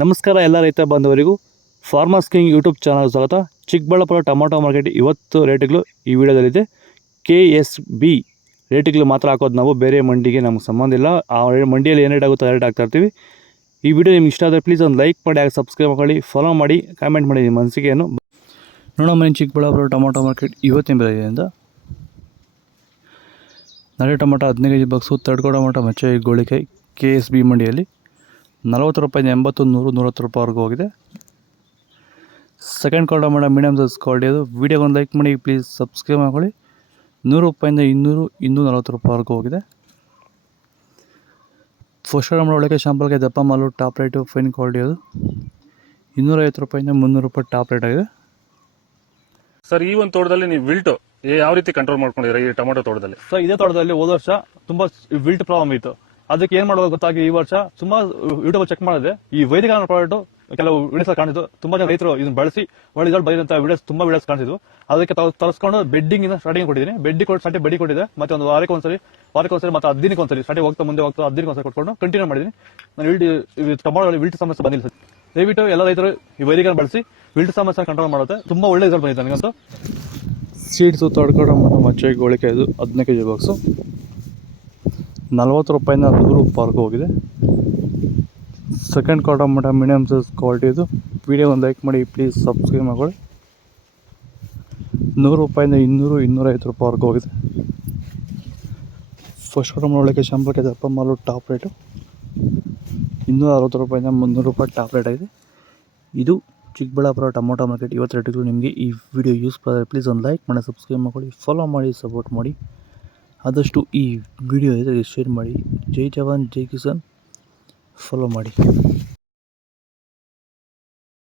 ನಮಸ್ಕಾರ ಎಲ್ಲ ರೈತ ಬಾಂಧವರಿಗೂ ಫಾರ್ಮರ್ಸ್ ಕಿಂಗ್ ಯೂಟ್ಯೂಬ್ ಚಾನಲ್ ಸ್ವಾಗತ. ಚಿಕ್ಕಬಳ್ಳಾಪುರ ಟೊಮೊಟೊ ಮಾರ್ಕೆಟ್ ಇವತ್ತು ರೇಟ್ಗಳು ಈ ವಿಡಿಯೋದಲ್ಲಿದೆ. KSB ರೇಟ್ಗಳು ಮಾತ್ರ ಹಾಕೋದು ನಾವು, ಬೇರೆ ಮಂಡಿಗೆ ನಮ್ಗೆ ಸಂಬಂಧ ಇಲ್ಲ. ಆ ಮಂಡಿಯಲ್ಲಿ ಏನು ರೇಟ್ ಆಗುತ್ತೋ ರೇಟ್ ಹಾಕ್ತಾ ಇರ್ತೀವಿ. ಈ ವಿಡಿಯೋ ನಿಮ್ಗೆ ಇಷ್ಟ ಆದರೆ ಪ್ಲೀಸ್ ಒಂದು ಲೈಕ್ ಮಾಡಿ, ಹಾಗೆ ಸಬ್ಸ್ಕ್ರೈಬ್ ಮಾಡಿ, ಫಾಲೋ ಮಾಡಿ, ಕಾಮೆಂಟ್ ಮಾಡಿ ನಿಮ್ಮ ಅನಿಸಿಕೆಯನ್ನು. ನೋಡೋ ಮನೆ ಚಿಕ್ಕಬಳ್ಳಾಪುರ ಟೊಮೊಟೊ ಮಾರ್ಕೆಟ್ ಇವತ್ತಿನ ಬೆಲೆಯಿಂದ ನಾಳೆ ಟೊಮೊಟೊ 15 kg ಬಾಕ್ಸು, ತಡ್ಕೋ ಟೊಮೊಟೊ ಮಚ್ಚೆ ಗೋಳಿಕಾಯಿ KSB ಮಂಡಿಯಲ್ಲಿ 40 ರೂಪಾಯಿಂದ 80, 100, 110 ರೂಪಾಯಿವರೆಗೂ ಹೋಗಿದೆ. Second quality tomato medium size quality ಅದು. ವೀಡಿಯೋಗೆ ಒಂದು ಲೈಕ್ ಮಾಡಿ, ಪ್ಲೀಸ್ ಸಬ್ಸ್ಕ್ರೈಬ್ ಮಾಡ್ಕೊಳ್ಳಿ. 100 ರೂಪಾಯಿಂದ 200, 240 ರೂಪಾಯಿವರೆಗೂ ಹೋಗಿದೆ. ಫಸ್ಟ್ ಟೊಮೊಟೊ ಒಳಗೆ ಶಾಂಪಲ್ಗೆ ದಪ್ಪ ಮಾಲು ಟಾಪ್ ರೇಟು ಫೈನ್ ಕ್ವಾಲಿಟಿ ಅದು. 250 ರೂಪಾಯಿಂದ 300 ರೂಪಾಯಿ ಟಾಪ್ ರೇಟ್ ಆಗಿದೆ. ಸರ್, ಈ ಒಂದು ತೋಟದಲ್ಲಿ ನೀವು ವಿಲ್ಟ್ ಯಾವ ರೀತಿ ಕಂಟ್ರೋಲ್ ಮಾಡ್ಕೊಂಡಿದ್ದೀರಾ ಈ ಟೊಮೊಟೊ ತೋಟದಲ್ಲಿ? ಸರ್, ಇದೇ ತೋಟದಲ್ಲಿ ಹೋದ ವರ್ಷ ತುಂಬಾ ವಿಲ್ಟ್ ಪ್ರಾಬ್ಲಮ್ ಇತ್ತು. ಅದಕ್ಕೆ ಏನ್ ಮಾಡೋದು ಗೊತ್ತಾಗಿ ಈ ವರ್ಷ ತುಂಬಾ ಯೂಟ್ಯೂಬ್ ಚೆಕ್ ಮಾಡಿದೆ. ಈ ವೈದಿಕ ಪ್ರಾಡಕ್ಟ್ ಕೆಲವು ವಿಡಿಯೋಸ್ ಕಾಣಿಸಿದ್ದು, ತುಂಬಾ ಜನ ರೈತರು ಇದನ್ನ ಬಳಸಿ ಒಳ್ಳೆ ರಿಸಲ್ಟ್ ಬಂದಿರಂತ ವಿಡಿಯೋಸ್ ತುಂಬಾ ವಿಡಿಯೋಸ್ ಕಾಣಿಸಿದ್ವು. ಅದಕ್ಕೆ ತರಿಸ್ಕೊಂಡು ಬೆಡ್ಡಿಂಗ್ ಇಂದ ಸ್ಟಾರ್ಟಿಂಗ್ ಕೊಟ್ಟಿದ್ದೀನಿ. ಬೆಡ್ಡಿ ಕೊಟ್ಟು ಸ್ಟಾರ್ಟಿಂಗ್ ಬೆಡ್ಡಿ ಕೊಟ್ಟಿದೆ, ಮತ್ತೆ ಒಂದು ವಾರಕ್ಕೆ ಒಂದ್ಸರಿ ಮತ್ತೆ 10 ದಿನಕ್ಕೆ ಒಂದ್ಸರಿ ಸ್ಟಾರ್ಟಿಂಗ್ ಹೋಗ್ತಾ ಮುಂದೆ ಹೋಗ್ತಾ 10 ದಿನಕ್ಕೆ ಒಂದ್ಸರಿ ಕೊಟ್ಕೊಂಡು ಕಂಟಿನ್ಯೂ ಮಾಡಿದ್ದೀನಿ. ನಾನು ಟೊಮೊಟೊ ವಿಲ್ಟ್ ಸಮಸ್ಯೆ ಬಂದಿಲ್ಲ ಸರ್. ದಯವಿಟ್ಟು ಎಲ್ಲ ರೈತರು ಈ ವೈದಿಕ ಬಳಸಿ ವಿಲ್ಟ್ ಸಮಸ್ಯೆ ಕಂಟ್ರೋಲ್ ಮಾಡುತ್ತೆ. ತುಂಬಾ ಒಳ್ಳೆ ರಿಸಲ್ಟ್ ಬಂದಿದೆ ನನಗಂತೂ. ಸೀಡ್ಸು ತಡ್ಕೋ ಟೊಮೊಟೊ ಮಚ್ಚೆ ಗೋಳಿಕಾಯಿ ಇದು 15 kg ಬಾಕ್ಸು 40 ರೂಪಾಯಿಂದ 100 ರೂಪಾಯಿವರೆಗೂ ಹೋಗಿದೆ. Second quality tomato medium size quality ಇದು. ವಿಡಿಯೋ ಒಂದು ಲೈಕ್ ಮಾಡಿ, ಪ್ಲೀಸ್ ಸಬ್ಸ್ಕ್ರೈಬ್ ಮಾಡ್ಕೊಳ್ಳಿ. 100 ರೂಪಾಯಿಂದ 200, 250 ರೂಪಾಯಿವರೆಗೂ ಹೋಗಿದೆ. ಫಸ್ಟ್ ಟೊಮೊಟೊ ಒಳಗೆ ಶಾಂಪಲ್ಗೆ ದಪ್ಪ ಮಾಲು ಟಾಪ್ ರೇಟು 260 ರೂಪಾಯಿಂದ 300 ರೂಪಾಯಿ ಟಾಪ್ ರೇಟ್ ಆಗಿದೆ. ಇದು ಚಿಕ್ಕಬಳ್ಳಾಪುರ ಟೊಮೊಟೊ ಮಾರ್ಕೆಟ್ ಇವತ್ತು ರೇಟ್ಗಳು. ನಿಮಗೆ ಈ ವಿಡಿಯೋ ಯೂಸ್ ಆದರೆ ಪ್ಲೀಸ್ ಒಂದು ಲೈಕ್ ಮಾಡಿ, ಸಬ್ಸ್ಕ್ರೈಬ್ ಮಾಡ್ಕೊಳ್ಳಿ, ಫಾಲೋ ಮಾಡಿ, ಸಪೋರ್ಟ್ ಮಾಡಿ. ಆದಷ್ಟು ಈ ವಿಡಿಯೋ ಶೇರ್ ಮಾಡಿ. ಜೈ ಜವಾನ್ ಜೈ ಕಿಸಾನ್ ಫಾಲೋ ಮಾಡಿ.